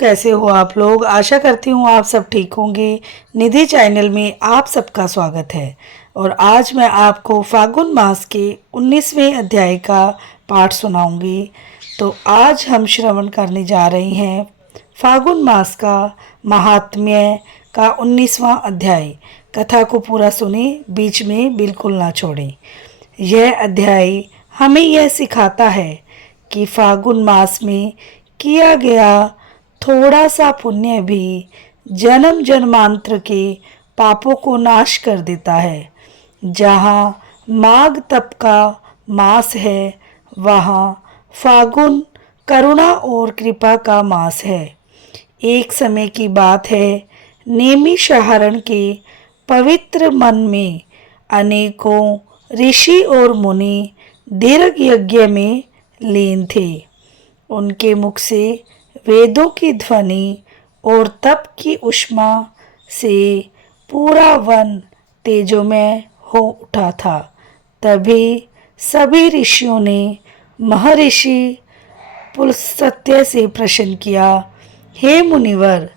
कैसे हो आप लोग। आशा करती हूँ आप सब ठीक होंगे। निधि चैनल में आप सबका स्वागत है और आज मैं आपको फागुन मास के 19वें अध्याय का पाठ सुनाऊंगी। तो आज हम श्रवण करने जा रहे हैं फागुन मास का महात्म्य का 19वां अध्याय। कथा को पूरा सुने, बीच में बिल्कुल ना छोड़ें। यह अध्याय हमें यह सिखाता है कि फागुन मास में किया गया थोड़ा सा पुण्य भी जन्म जन्मांतर के पापों को नाश कर देता है। जहाँ माघ तप का मास है, वहाँ फागुन करुणा और कृपा का मास है। एक समय की बात है, नैमिषारण्य के पवित्र वन में अनेकों ऋषि और मुनि दीर्घ यज्ञ में लीन थे। उनके मुख से वेदों की ध्वनि और तप की ऊष्मा से पूरा वन तेजोमय हो उठा था। तभी सभी ऋषियों ने महर्षि पुलस्त्य से प्रश्न किया, हे मुनिवर,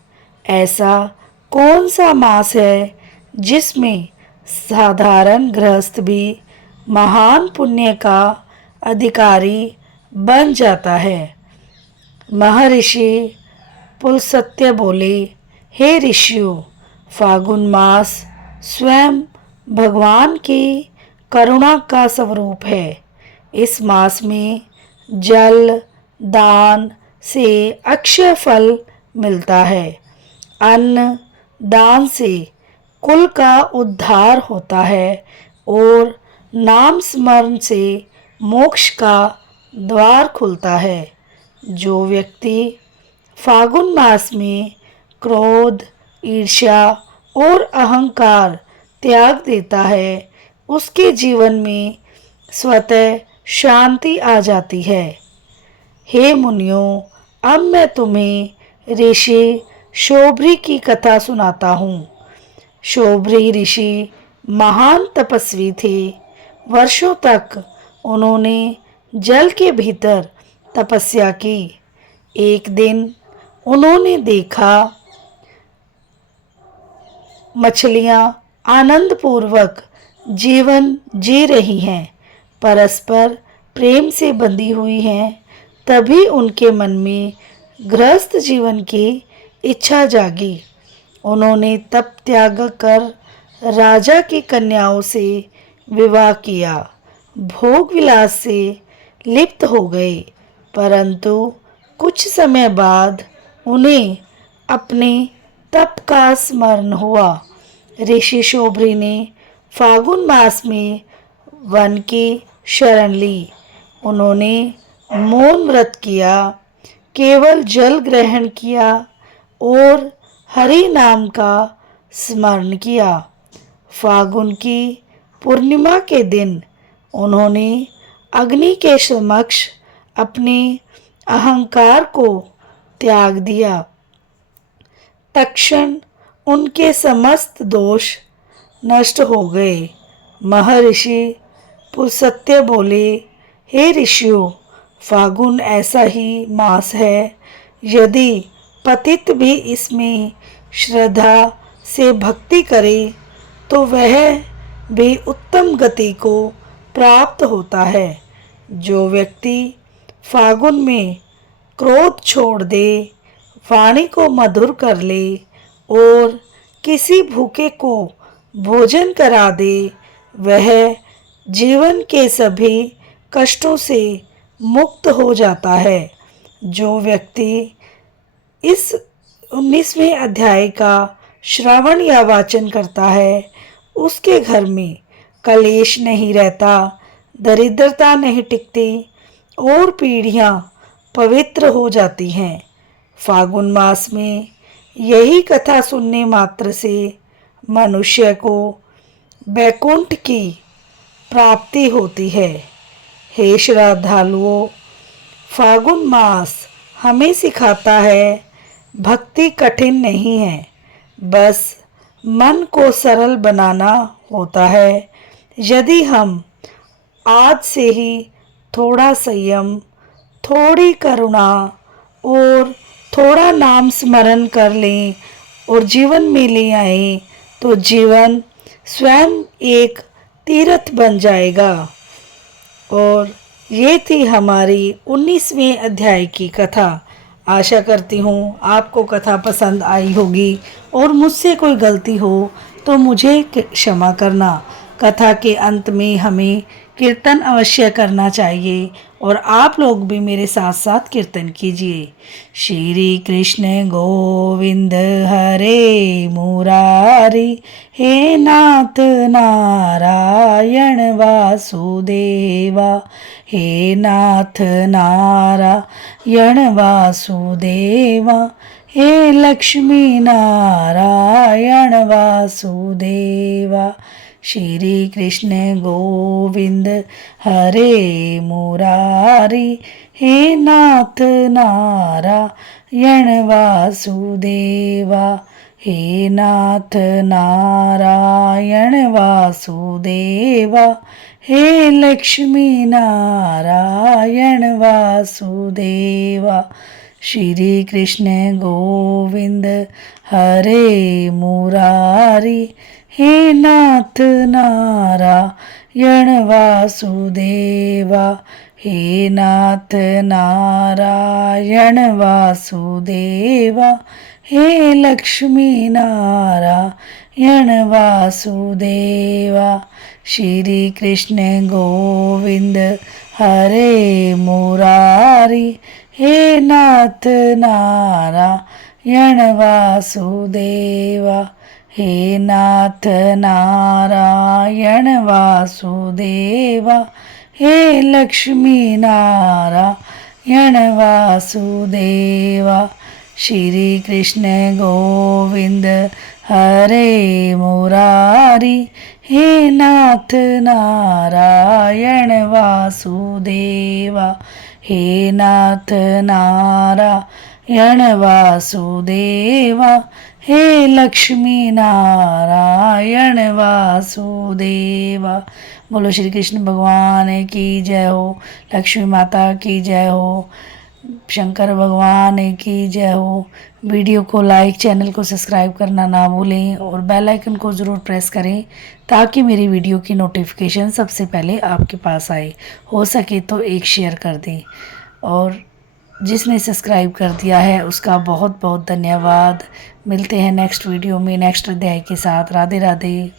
ऐसा कौन सा मास है जिसमें साधारण गृहस्थ भी महान पुण्य का अधिकारी बन जाता है। महर्षि पुलस्त्य बोले, हे ऋषियों, फागुन मास स्वयं भगवान की करुणा का स्वरूप है। इस मास में जल दान से अक्षय फल मिलता है। अन्न दान से कुल का उद्धार होता है और नाम स्मरण से मोक्ष का द्वार खुलता है। जो व्यक्ति फागुन मास में क्रोध, ईर्ष्या और अहंकार त्याग देता है, उसके जीवन में स्वतः शांति आ जाती है। हे मुनियों, अब मैं तुम्हें ऋषि शोभरी की कथा सुनाता हूँ। शोभरी ऋषि महान तपस्वी थे। वर्षों तक उन्होंने जल के भीतर तपस्या की। एक दिन उन्होंने देखा मछलियाँ आनंद पूर्वक जीवन जी रही हैं, परस्पर प्रेम से बंधी हुई हैं। तभी उनके मन में गृहस्थ जीवन की इच्छा जागी। उन्होंने तप त्याग कर राजा की कन्याओं से विवाह किया, भोग विलास से लिप्त हो गए। परंतु कुछ समय बाद उन्हें अपने तप का स्मरण हुआ। ऋषि शोभरी ने फागुन मास में वन की शरण ली। उन्होंने मौन व्रत किया, केवल जल ग्रहण किया और हरि नाम का स्मरण किया। फागुन की पूर्णिमा के दिन उन्होंने अग्नि के समक्ष अपने अहंकार को त्याग दिया। तत्क्षण उनके समस्त दोष नष्ट हो गए। महर्षि पुलस्त्य बोले, हे ऋषियों, फागुन ऐसा ही मास है। यदि पतित भी इसमें श्रद्धा से भक्ति करे तो वह भी उत्तम गति को प्राप्त होता है। जो व्यक्ति फागुन में क्रोध छोड़ दे, वाणी को मधुर कर ले और किसी भूखे को भोजन करा दे, वह जीवन के सभी कष्टों से मुक्त हो जाता है। जो व्यक्ति इस 19वें अध्याय का श्रवण या वाचन करता है, उसके घर में कलेश नहीं रहता, दरिद्रता नहीं टिकती और पीढ़ियाँ पवित्र हो जाती हैं। फागुन मास में यही कथा सुनने मात्र से मनुष्य को वैकुंठ की प्राप्ति होती है। हे श्रद्धालुओं, फागुन मास हमें सिखाता है, भक्ति कठिन नहीं है, बस मन को सरल बनाना होता है। यदि हम आज से ही थोड़ा संयम, थोड़ी करुणा और थोड़ा नाम स्मरण कर लें और जीवन में ले आए तो जीवन स्वयं एक तीर्थ बन जाएगा। और ये थी हमारी 19वें अध्याय की कथा। आशा करती हूँ आपको कथा पसंद आई होगी और मुझसे कोई गलती हो तो मुझे क्षमा करना। कथा के अंत में हमें कीर्तन अवश्य करना चाहिए और आप लोग भी मेरे साथ साथ कीर्तन कीजिए। श्री कृष्ण गोविंद हरे मुरारी, हे नाथ नारायण वासुदेवा, हे नाथ नारायण वासुदेवा, हे लक्ष्मी नारायण वासुदेवा। श्री कृष्ण गोविंद हरे मुरारी, हे नाथ नारायण वासुदेवा, हे नाथ नारायण वासुदेवा, हे लक्ष्मी नारायण वासुदेवा। श्री कृष्ण गोविंद हरे मुरारी, हे नाथ नारायण वासुदेवा, हे नाथ नारायण वासुदेवा, हे लक्ष्मी नारायण वासुदेवा। श्री कृष्ण गोविंद हरे मुरारी, हे नाथ नारायण वासुदेवा, हे नाथ नारायण वासुदेवा, हे लक्ष्मी नारायण वासुदेवा। श्री कृष्ण गोविंद हरे मुरारी, हे नाथ नारायण वासुदेवा, हे नाथ नारायण वासुदेवा, हे लक्ष्मी नारायण वासुदेवा। बोलो श्री कृष्ण भगवान की जय हो, लक्ष्मी माता की जय हो, शंकर भगवान की जय हो। वीडियो को लाइक, चैनल को सब्सक्राइब करना ना भूलें और बेल आइकन को ज़रूर प्रेस करें ताकि मेरी वीडियो की नोटिफिकेशन सबसे पहले आपके पास आए। हो सके तो एक शेयर कर दें और जिसने सब्सक्राइब कर दिया है उसका बहुत बहुत धन्यवाद। मिलते हैं नेक्स्ट वीडियो में नेक्स्ट अध्याय के साथ। राधे राधे।